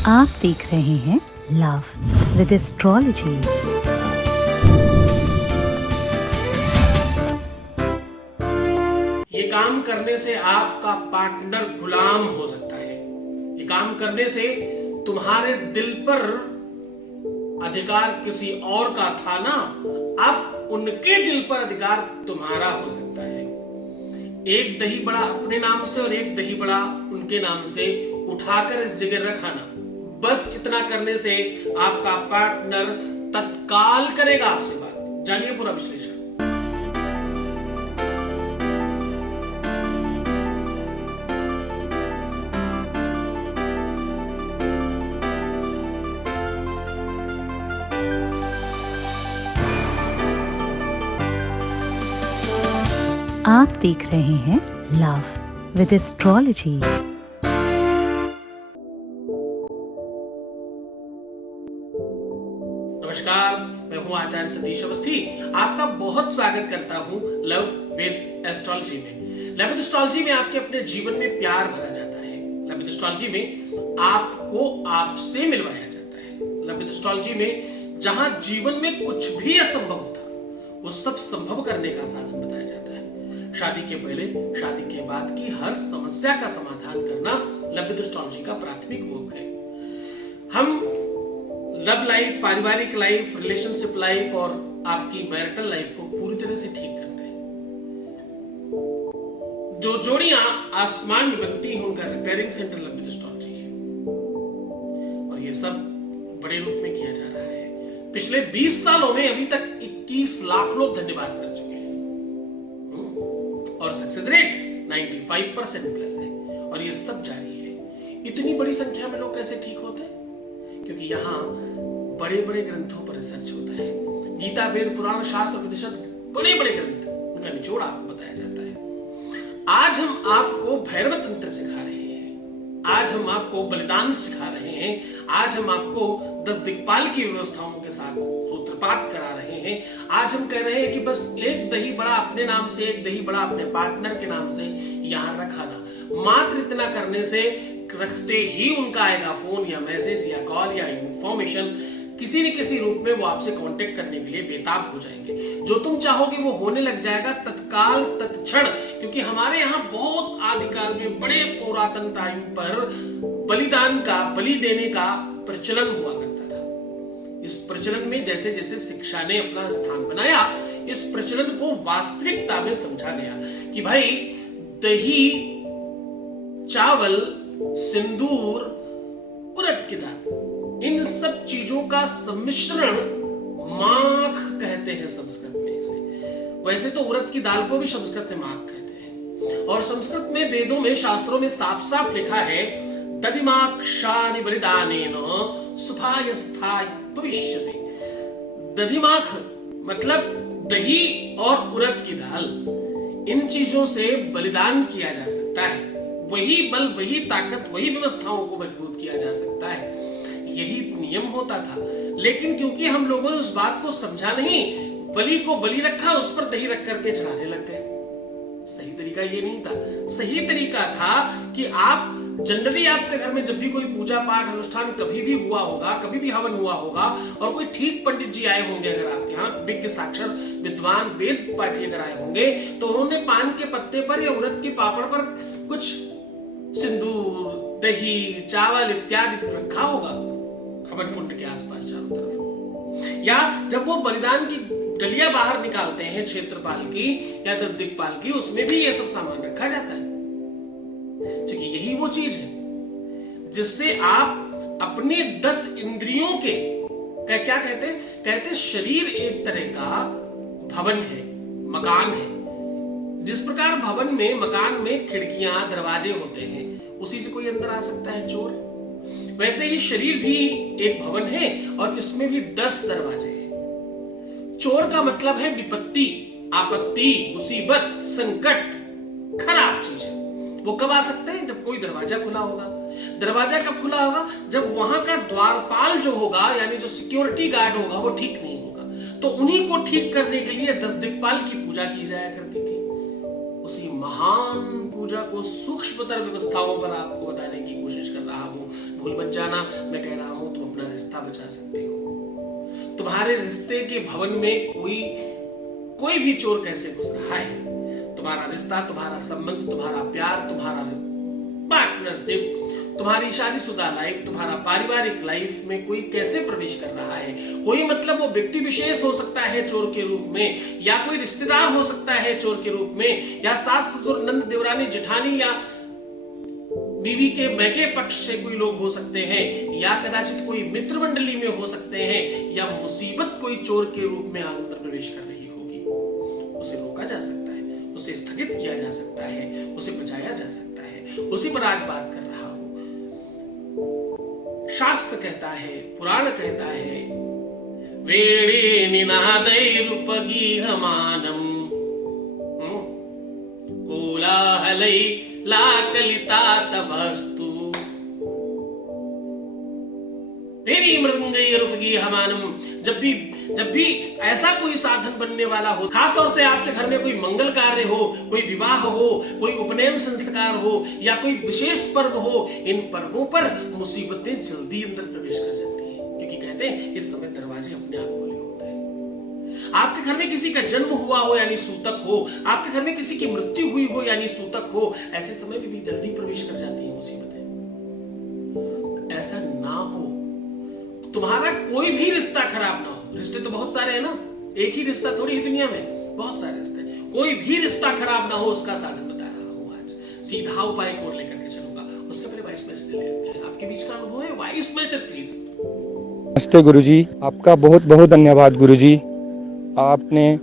आप देख रहे हैं लव विद एस्ट्रोलॉजी। ये काम करने से आपका पार्टनर गुलाम हो सकता है। ये काम करने से तुम्हारे दिल पर अधिकार किसी और का था ना, अब उनके दिल पर अधिकार तुम्हारा हो सकता है। एक दही बड़ा अपने नाम से और एक दही बड़ा उनके नाम से उठाकर इस जगह रखाना, बस इतना करने से आपका पार्टनर तत्काल करेगा आपसे बात। जानिए पूरा विश्लेषण। आप देख रहे हैं लव विद एस्ट्रोलॉजी। नमस्कार, मैं हूं आचार्य सतीश अवस्थी। आपका बहुत स्वागत करता हूं लव विद एस्ट्रोलॉजी में। लव विद एस्ट्रोलॉजी में आपके अपने जीवन में प्यार भरा जाता है। लव विद एस्ट्रोलॉजी में आपको आपसे मिलवाया जाता है। लव विद एस्ट्रोलॉजी में जहां जीवन में कुछ भी असंभव था, वो सब संभव करने का साधन बताया जाता है। शादी के पहले, शादी के बाद की हर समस्या का समाधान करना लव विद एस्ट्रोलॉजी का प्राथमिक वर्क है। हम लव लाइफ, पारिवारिक लाइफ, रिलेशनशिप लाइफ और आपकी मैरिटल लाइफ को पूरी तरह से ठीक करते हैं। जो जोड़ियां आसमान में बनती हैं उनका repairing centre love with astrology है, और ये सब बड़े रूप में किया जा रहा है। पिछले 20 सालों में अभी तक 21 लाख लोग धन्यवाद कर चुके हैं, और सक्सेस रेट 95% प्लस है, और ये सब जारी है। इतनी बड़ी संख्या में लोग कैसे ठीक होते हैं? क्योंकि यहाँ बड़े बड़े ग्रंथों पर रिसर्च होता है। गीता, वेद, पुराण, शास्त्र, उपनिषद, बड़े बड़े ग्रंथ, उनका निचोड़ आपको बताया जाता है। आज हम आपको भैरव तंत्र सिखा रहे हैं, आज हम आपको बलिदान सिखा रहे हैं, आज हम आपको 10 दिक्पाल की व्यवस्थाओं के साथ सूत्रपात करा रहे हैं। आज हम कह रहे हैं कि बस एक दही बड़ा अपने नाम से, एक दही बड़ा अपने पार्टनर के नाम से यहां रखाना। मात्र इतना करने से रखते ही उनका आएगा फोन या मैसेज या कॉल या इंफॉर्मेशन, किसी न किसी रूप में वो आपसे कांटेक्ट करने के लिए बेताब हो जाएंगे। जो तुम चाहोगे वो होने लग जाएगा तत्काल, तत्क्षण। क्योंकि हमारे यहाँ बहुत आदिकाल में, बड़े पुरातन टाइम पर बलिदान का, बलि देने का प्रचलन हुआ करता था। इस प्रचलन में जैसे जैसे शिक्षा ने अपना स्थान बनाया, इस प्रचलन को वास्तविकता में समझा गया कि भाई दही, चावल, सिंदूर, उड़द की दाल, इन सब चीजों का सम्मिश्रण माख कहते हैं संस्कृत में इसे। वैसे तो उड़द की दाल को भी संस्कृत में माख कहते हैं, और संस्कृत में, वेदों में, शास्त्रों में साफ साफ लिखा है दधिमाक्षानि बलिदानेन सुभायस्थाय भविष्यति। दधिमाख मतलब दही और उड़द की दाल, इन चीजों से बलिदान किया जा सकता है। वही बल, वही ताकत, वही व्यवस्थाओं को मजबूत किया जा सकता है। यही नियम होता था। लेकिन क्योंकि हम लोगों ने उस बात को समझा नहीं, बलि को बलि रखा, उस पर दही रख करके चढ़ाने लग गए। सही तरीका ये नहीं था। सही तरीका था कि आप जनरली, आपके घर में जब भी कोई पूजा पाठ अनुष्ठान कभी भी हुआ होगा, कभी भी हवन हुआ होगा, और कोई ठीक पंडित जी आए होंगे अगर आपके यहाँ, विज्ञ साक्षर विद्वान वेद पाठी अगर आए होंगे, तो उन्होंने पान के पत्ते पर या उड़द के पापड़ पर कुछ सिंदूर, दही, चावल इत्यादि रखा होगा हवन कुंड के आसपास चारों तरफ। या जब वो बलिदान की डलिया बाहर निकालते हैं क्षेत्रपाल की या 10 दिक्पाल की, उसमें भी ये सब सामान रखा जाता है। क्योंकि यही वो चीज है जिससे आप अपने 10 इंद्रियों के, क्या कहते हैं? कहते शरीर एक तरह का भवन है, मकान है। जिस प्रकार भवन में, मकान में खिड़कियां, दरवाजे होते हैं, उसी से कोई अंदर आ सकता है चोर। वैसे ही शरीर भी एक भवन है, और इसमें भी 10 दरवाजे हैं। चोर का मतलब है विपत्ति, आपत्ति, मुसीबत, संकट, खराब चीज है। वो कब आ सकते हैं? जब कोई दरवाजा खुला होगा। दरवाजा कब खुला होगा? जब वहां का द्वारपाल जो होगा, यानी जो सिक्योरिटी गार्ड होगा, वो ठीक नहीं होगा। तो उन्हीं को ठीक करने के लिए 10 दिक्पाल की पूजा की जाया करती थी। उसी महान पूजा को सूक्ष्मतर व्यवस्थाओं पर आपको बताने की कोशिश कर रहा हूं। भूल मत जाना, मैं कह रहा हूं तुम अपना रिश्ता बचा सकते हो। तुम्हारे रिश्ते के भवन में कोई भी चोर कैसे घुस रहा है? तुम्हारा रिश्ता, तुम्हारा संबंध, तुम्हारा प्यार, तुम्हारा पार्टनरशिप, तुम्हारी शादीशुदा लाइफ, तुम्हारा पारिवारिक लाइफ में कोई कैसे प्रवेश कर रहा है? कोई मतलब वो व्यक्ति विशेष हो सकता है चोर के रूप में, या कोई रिश्तेदार हो सकता है चोर के रूप में, या सास ससुर नंद देवरानी जेठानी या बीवी के मैके पक्ष से कोई लोग हो सकते हैं, या कदाचित कोई मित्र मंडली में हो सकते हैं, या मुसीबत कोई चोर के रूप में अंदर प्रवेश कर रही होगी। उसे रोका जा सकता है, उसे स्थगित किया जा सकता है, उसे बचाया जा सकता है। उसी पर आज बात कर रहा हूं। शास्त्र कहता है, पुराण कहता है, वेणे निनादैरुपगीहमानम् कोलाहलै लाकलिता तवस्तु तेरी मृदंगैरुपगीहमानम्। जब भी ऐसा कोई साधन बनने वाला हो, खासतौर से आपके घर में कोई मंगल कार्य हो, कोई विवाह हो, कोई उपनयन संस्कार हो, या कोई विशेष पर्व हो, इन पर्वों पर मुसीबतें जल्दी अंदर प्रवेश कर जाती हैं, क्योंकि कहते हैं इस समय दरवाजे अपने आप खोले होते हैं। आपके घर में किसी का जन्म हुआ हो यानी सूतक हो, आपके घर में किसी की मृत्यु हुई हो यानी सूतक हो, ऐसे समय में भी जल्दी प्रवेश कर जाती है मुसीबतें। ऐसा ना हो, तुम्हारा कोई भी रिश्ता खराब ना हो। रिश्ते तो बहुत सारे हैं ना, एक ही रिश्ता थोड़ी ही दुनिया में, बहुत सारे रिश्ते। कोई भी रिश्ता खराब ना हो, उसका साधन बता रहा हूं आज। सीधा उपाय को लेकर के चलूंगा, उसके पहले वॉइस मैसेज ले लेते हैं। आपके बीच का अनुभव है, वॉइस मैसेज प्लीज। नमस्ते गुरुजी, आपका बहुत बहुत धन्यवाद गुरुजी। आपने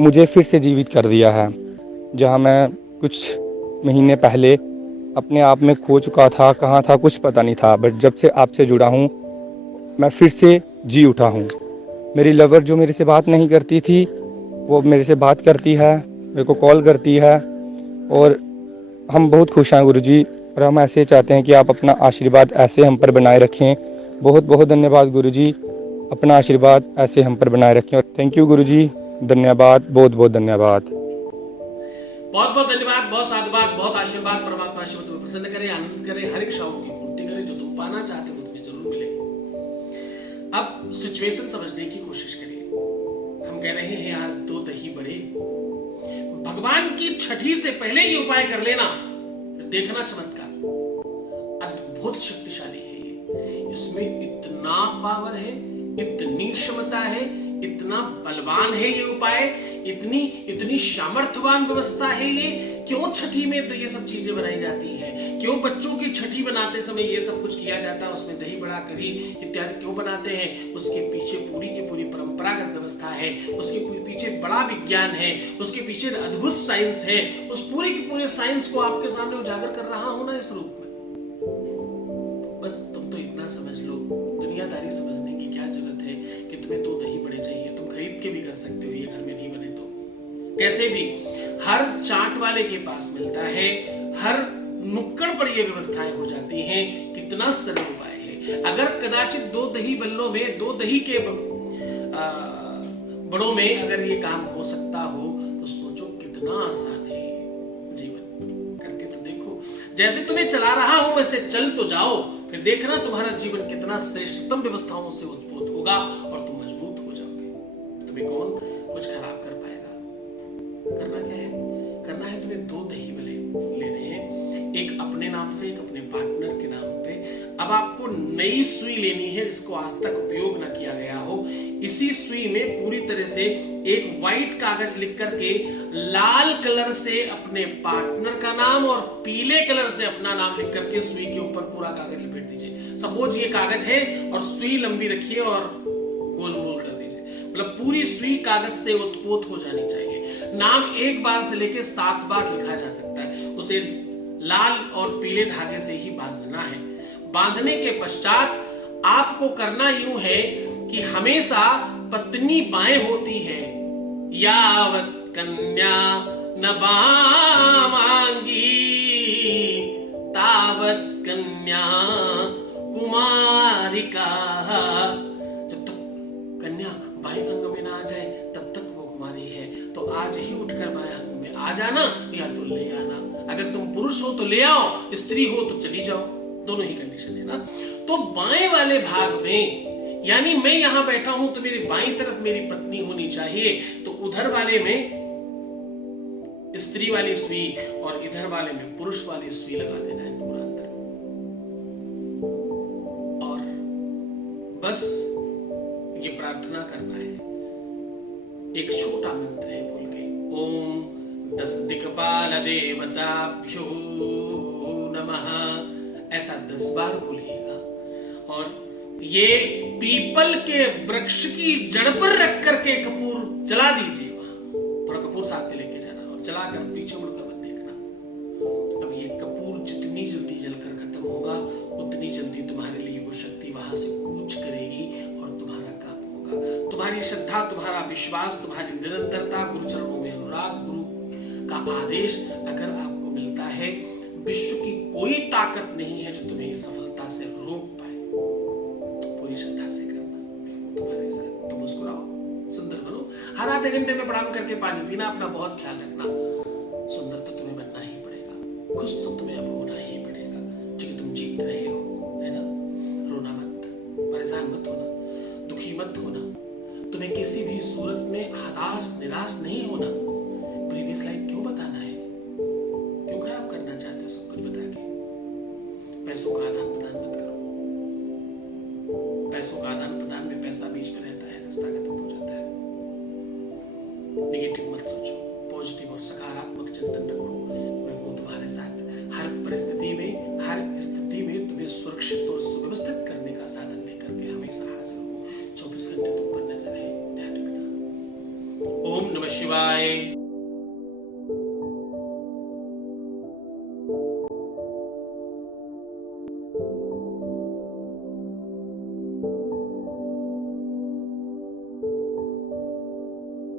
मुझे फिर से जीवित कर दिया है। जहां मैं कुछ महीने पहले अपने आप में खो चुका था, कहाँ था कुछ पता नहीं था, बट जब से आपसे जुड़ा हूँ मैं फिर से जी उठा हूँ। मेरी लवर जो मेरे से बात नहीं करती थी, वो मेरे से बात करती है, मेरे को कॉल करती है, और हम बहुत खुश हैं गुरुजी। और हम ऐसे चाहते हैं कि आप अपना आशीर्वाद ऐसे हम पर बनाए रखें। बहुत बहुत धन्यवाद गुरुजी, अपना आशीर्वाद ऐसे हम पर बनाए रखें। और थैंक यू गुरुजी, धन्यवाद, बहुत बहुत धन्यवाद। बहुत बहुत धन्यवाद, बहुत साधुवाद, बहुत आशीर्वाद। परमात्मा शिव तुम्हें प्रसन्न करे, आनंद करे, हर इच्छाओं की पूर्ति करे। जो तुम पाना चाहते हो तुम्हें जरूर मिले। अब सिचुएशन समझने की कोशिश करिए। हम कह रहे हैं आज दो दही बड़े। भगवान की छठी से पहले ही उपाय कर लेना, फिर देखना चमत्कार। अद्भुत शक्तिशाली है ये। इसमें इतना पावर है, इतनी क्षमता है, इतना बलवान है ये उपाय, इतनी सामर्थ्यवान व्यवस्था है ये। क्यों छठी में ये सब चीजें बनाई जाती है? क्यों बच्चों की छठी बनाते समय ये सब कुछ किया जाता है? उसमें दही बड़ा, कढ़ी इत्यादि क्यों बनाते हैं? उसके पीछे पूरी की पूरी परंपरागत व्यवस्था है, उसके पीछे बड़ा विज्ञान है, उसके पीछे अद्भुत साइंस है। उस पूरी की पूरे साइंस को आपके सामने उजागर कर रहा हूं ना इस रूप में। बस तुम तो इतना समझ लो, दुनियादारी समझने की क्या जरूरत है कि तुम्हें दो दही बड़े चाहिए। तुम खरीद के भी कर सकते हो, ये घर में नहीं बने तो कैसे भी। हर चाट वाले के पास मिलता है, हर नुक्कड़ पर ये व्यवस्थाएं हो जाती हैं। कितना सरल उपाय है। अगर कदाचित दो दही बल्लों में, दो दही के बड़ों में अगर ये काम हो सकता हो तो सोचो कितना आसान है जीवन। करके तो देखो। जैसे तुम्हें चला रहा हूं वैसे चल तो जाओ, फिर देखना तुम्हारा जीवन कितना श्रेष्ठतम व्यवस्थाओं से उत्पन्न होगा और तुम मजबूत हो जाओगे। तुम्हें कौन कुछ खराब कर पाएगा? करना क्या है? करना है तुम्हें दो दही बल्ले लेने हैं, एक अपने नाम से, एक अपने पार्टनर के नाम पे। अब आपको नई सुई लेनी है जिसको आज तक उपयोग ना किया गया हो। इसी सुई में पूरी तरह से एक व्हाइट कागज लिख करके लाल कलर से अपने पार्टनर का नाम और पीले कलर से अपना नाम लिख करके सुई के ऊपर पूरा कागज लिपेट दीजिए। सपोज ये कागज है और सुई लंबी रखिए और गोल मोल कर दीजिए, मतलब पूरी सुई कागज से उत्पोत हो जानी चाहिए। नाम एक बार से लेके 7 बार लिखा जा सकता है। उसे लाल और पीले धागे से ही बांधना है। बांधने के पश्चात आपको करना यूं है कि हमेशा पत्नी बाएं होती है। यावत कन्या न मांगी तावत कन्या कुमारिका। जब तक कन्या बाएं अंग में ना आ जाए तब तक वो कुमारी है। तो आज ही उठकर बाएं अंग में आ जाना या तो ले आना। अगर तुम पुरुष हो तो ले आओ, स्त्री हो तो चली जाओ। दोनों ही कंडीशन है ना। तो बाएं वाले भाग में, यानी मैं यहां बैठा हूं तो मेरी बाईं तरफ मेरी पत्नी होनी चाहिए, तो उधर वाले में स्त्री वाली सुई और इधर वाले में पुरुष वाली सुई लगा देना है पूरा अंदर। और बस ये प्रार्थना करना है, एक छोटा मंत्र है बोल के, ओम 10 दिक्पाल देवताभ्यो नमः, ऐसा 10 बार बोलिएगा। और ये पीपल के वृक्ष की जड़ पर रख करके कपूर जला दीजिए, वहां थोड़ा कपूर साथ में लेके जाना और जलाकर पीछे मुड़कर मत देखना। अब ये कपूर जितनी जल्दी जलकर खत्म होगा उतनी जल्दी तुम्हारे लिए वो शक्ति वहां से कूच करेगी और तुम्हारा काम होगा। तुम्हारी श्रद्धा, तुम्हारा विश्वास, तुम्हारी निरंतरता, गुरु चरणों में अनुराग, गुरु का आदेश अगर आपको मिलता है, विश्व की कोई ताकत नहीं है जो तुम्हें सफलता से रोक पाए। पूरी श्रद्धा से करना तुम्हारे साथ। तुम मुस्कुराओ, सुंदर बनो, हर आधे घंटे में प्रणाम करके पानी पीना, अपना बहुत ख्याल रखना। सुंदर तो तुम्हें बनना ही पड़ेगा, खुश तो तुम्हें अब होना ही पड़ेगा, क्योंकि तुम जीत रहे हो, है ना। रोना मत, परेशान मत होना, दुखी मत होना, तुम्हें किसी भी सूरत में हताश निराश नहीं होना। प्रीवियस लाइफ क्यों बताना है, क्यों खराब करना चाहते हो सब कुछ बता के। पैसों का आदान प्रदान मत करो, पैसों का आदान प्रदान में पैसा बीच में रहता है, रास्ता खत्म हो जाता है। नेगेटिव मत सोचो, पॉजिटिव और सकारात्मक चिंतन रखो।